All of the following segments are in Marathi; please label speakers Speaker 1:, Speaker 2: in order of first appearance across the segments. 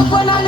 Speaker 1: Oh,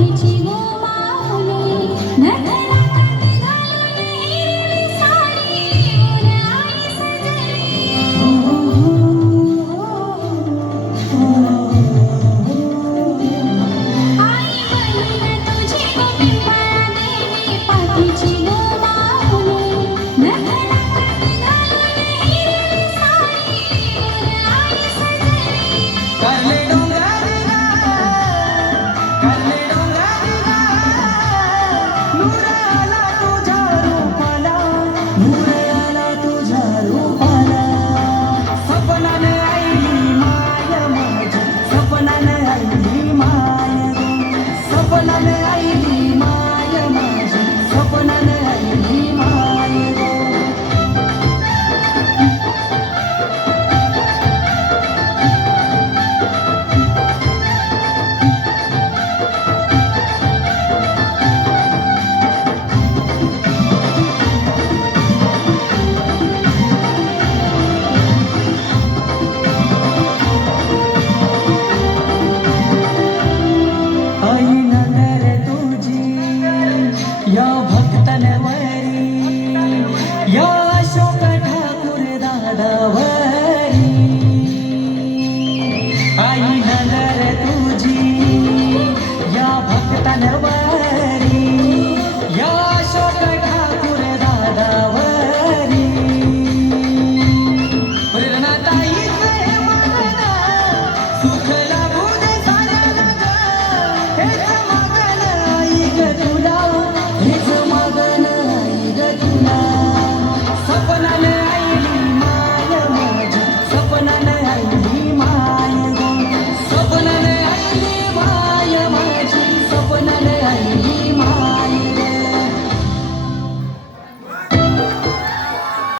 Speaker 2: 一起梦
Speaker 1: Woo! अशोक ठाकूर दादावरी. आई नजर तुझी या भक्तांवर